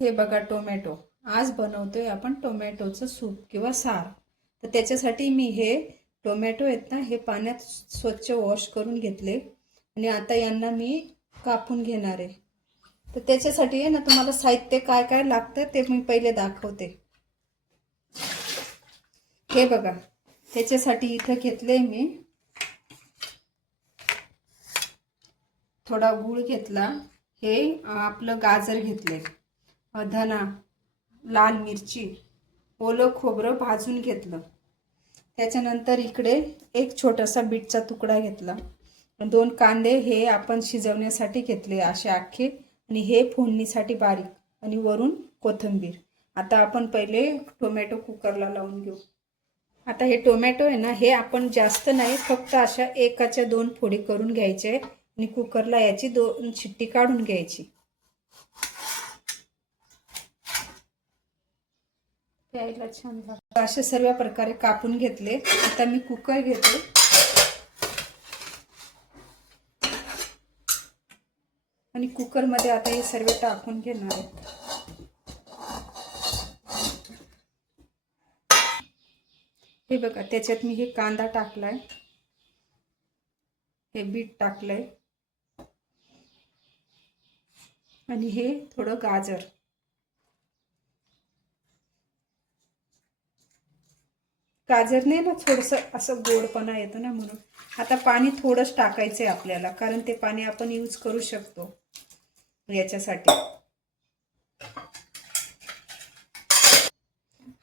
हे बघा टोमॅटो. आज बनवतोय आपण टोमॅटोचं सूप किंवा सार. तर त्याच्यासाठी मी हे टोमॅटो आहेत ना, हे पाण्यात स्वच्छ वॉश करून घेतले आणि आता यांना मी कापून घेणार आहे. तर त्याच्यासाठी आहे ना, तुम्हाला साहित्य काय काय लागतं ते मी पहिले दाखवते. हे बघा, त्याच्यासाठी इथं घेतले मी थोडा गूळ घेतला, हे आपलं गाजर घेतले, धना, लाल मिरची, ओलं खोबरं भाजून घेतलं. त्याच्यानंतर इकडे एक छोटासा बीटचा तुकडा घेतला, 2 कांदे हे आपण शिजवण्यासाठी घेतले असे अख्खे, आणि हे फोडणीसाठी बारीक, आणि वरून कोथिंबीर. आता आपण पहिले टोमॅटो कुकरला लावून घेऊ. आता हे टोमॅटो आहे ना, हे आपण जास्त नाही, फक्त अशा एकाच्या 2 फोडी करून घ्यायचे आणि कुकरला याची 2 शिट्टी काढून घ्यायची. प्यायला छान लागतं. असे सर्व प्रकारे कापून घेतले. आता मी कुकर घेते आणि कुकरमध्ये आता हे सर्व टाकून घेणार आहे. हे बघा, त्याच्यात मी हे कांदा टाकलाय, हे बीट टाकलंय, आणि हे थोडं गाजर. गाजरने ना थोडंसं असं गोडपणा येतो ना, म्हणून. आता पाणी थोडंच टाकायचं आहे आपल्याला, कारण ते पाणी आपण यूज करू शकतो याच्यासाठी.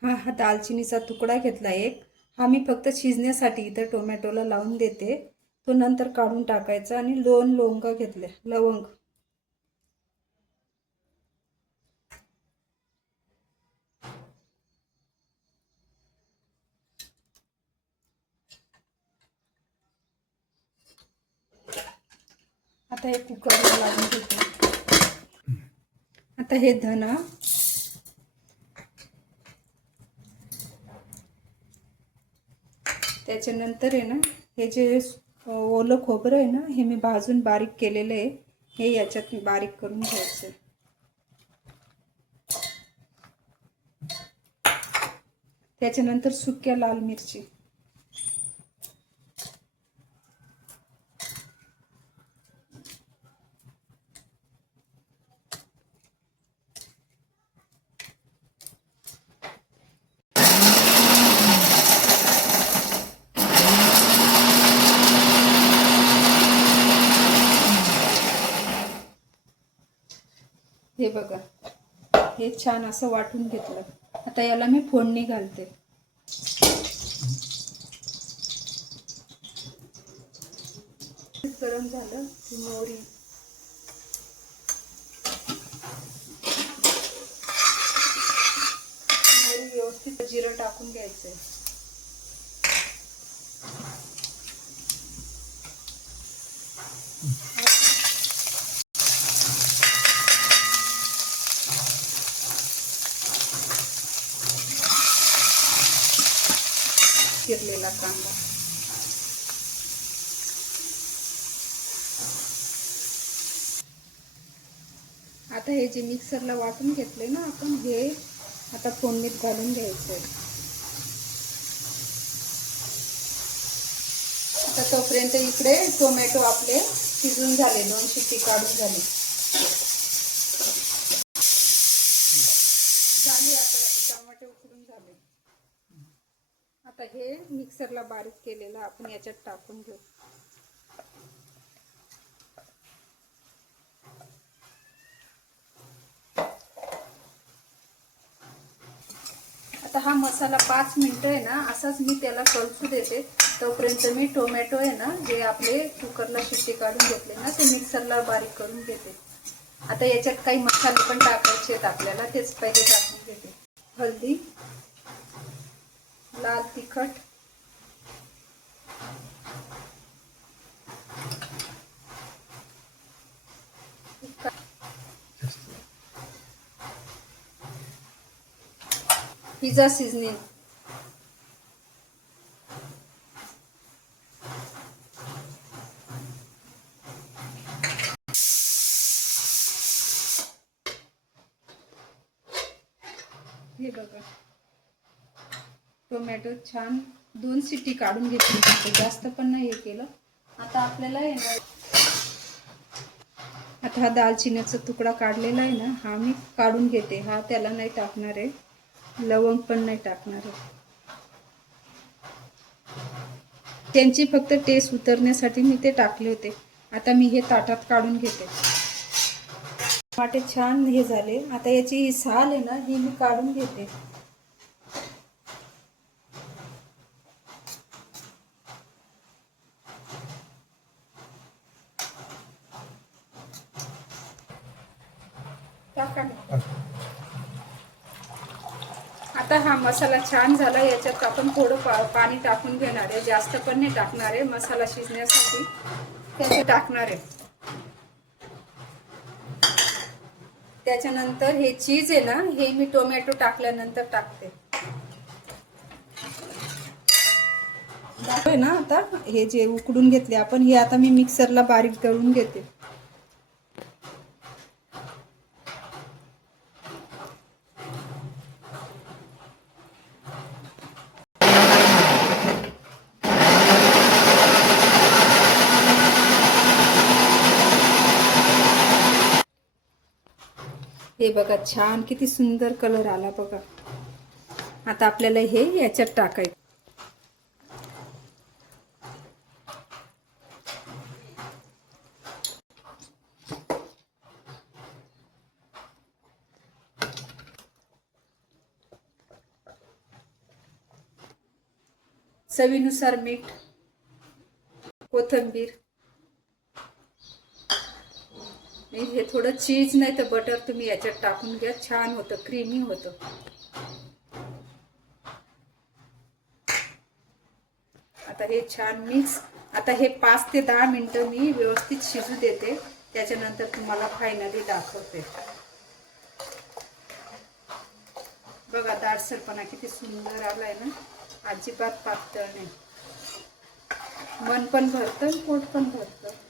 हा दालचिनीचा तुकडा घेतला एक, हा मी फक्त शिजण्यासाठी इथं टोमॅटोला लावून देते, तो नंतर काढून टाकायचा. आणि 2 लवंग घेतले, लवंग. आता हे कुकरला लावून घेते. आता हे धना, त्याच्यानंतर आहे ना, हे जे ओलं खोबरं आहे ना, हे मी भाजून बारीक केलेलं आहे, हे याच्यात बारीक करून घ्यायचं. त्याच्यानंतर सुक्या लाल मिरची, हे बघा, हे छान असं वाटून घेतलं. आता याला मी फोडणी घालते. गरम झालं की मोहरी, व्यवस्थित जिरं टाकून घ्यायचंय. चिरलेला कांदा, आता हे जे मिक्सरला वाटून घेतले ना आपण, हे आता फोडणीत घालून घ्यायचंय. आता तोपर्यंत इकडे टोमॅटो आपले शिजून झाले, 2 शिट्टी काढून झाली. आता टोमॅटो उकडून झाले. आता हे मिक्सरला बारीक केलेलं आपण याच्यात टाकून घेऊ. आता हा मसाला 5 मिनिटं आहे ना, असाच मी त्याला कलसू देते. तोपर्यंत मी टोमॅटो आहे ना, जे आपले कुकरला शिट्टी काढून घेतले ना, ते मिक्सरला बारीक करून घेते. आता याच्यात काही मसाले पण टाकायचे आहेत आपल्याला, तेच पहिले टाकून घेते. हळदी, लाल तिखट, पिझ्झा सीझनिंग, टोमॅटो छान 2 शिट्टी काढून घेतली, जास्त पण नाही हे केलं. आता आपल्याला आहे ना, आता हा दालचिनीचा तुकडा काढलेला आहे ना, हा मी काढून घेते. हा त्याला नाही टाकणार आहे, लवंग पण नाही टाकणार आहे. त्यांची फक्त टेस्ट उतरण्यासाठी मी ते टाकले होते. आता मी हे ताटात काढून घेते. टमाटे छान हे झाले. आता याची ही साल आहे ना, ही मी काढून घेते. आता हा मसाला छान झाला. याच्यात आपण थोडं पाणी टाकून घेणार आहे, जास्त पण नाही टाकणार आहे. मसाला शिजण्यासाठी त्याचे टाकणार आहे. त्याच्यानंतर हे चीज आहे ना, हे मी टोमॅटो टाकल्यानंतर टाकते. ना आता हे जे उकडून घेतले आपण, हे आता मी मिक्सरला बारीक करून घेते. हे बघा छान किती सुंदर कलर आला बघा. आता आपल्याला हे याच्यात टाकायचं. चवीनुसार मीठ, कोथिंबीर, हे थोडं चीज नाही तर बटर तुम्ही याच्यात टाकून घ्या, छान होतं, क्रीमी होतं. आता हे छान मिक्स. आता हे 5 ते 10 मिनिटं मी व्यवस्थित शिजू देते. त्याच्यानंतर तुम्हाला फायनली दाखवते. बघा दाटसरपणा किती सुंदर आलाय ना, अजिबात पातळ नाही. मन पण भरतं, पोट पण भरतं.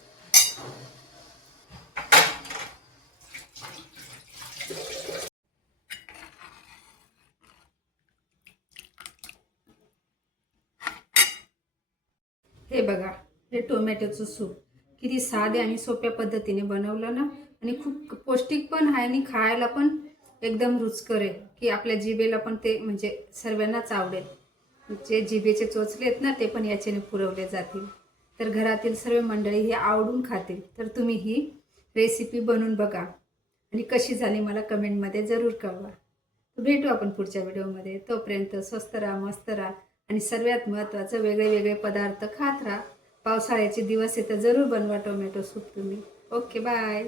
हे बघा, हे टोमॅटोचं सूप किती साधे आणि सोप्या पद्धतीने बनवलं ना, आणि खूप पौष्टिक पण आहे आणि खायला पण एकदम रुचकर आहे, की आपल्या जिभेला पण ते म्हणजे सर्वांनाच आवडेल. जे जिभेचे चोचले आहेत ना, ते पण याच्याने पुरवले जातील. तर घरातील सर्व मंडळी हे आवडून खातील. तर तुम्ही ही रेसिपी बनवून बघा आणि कशी झाली मला कमेंटमध्ये जरूर कळवा. भेटू आपण पुढच्या व्हिडिओमध्ये. तोपर्यंत स्वस्त राहा, मस्त राहा आणि सर्वात महत्त्वाचं वेगळे वेगळे पदार्थ खात राहा. पावसाळ्याचे दिवस आहे तर जरूर बनवा टोमॅटो सूप तुम्ही. Okay, bye.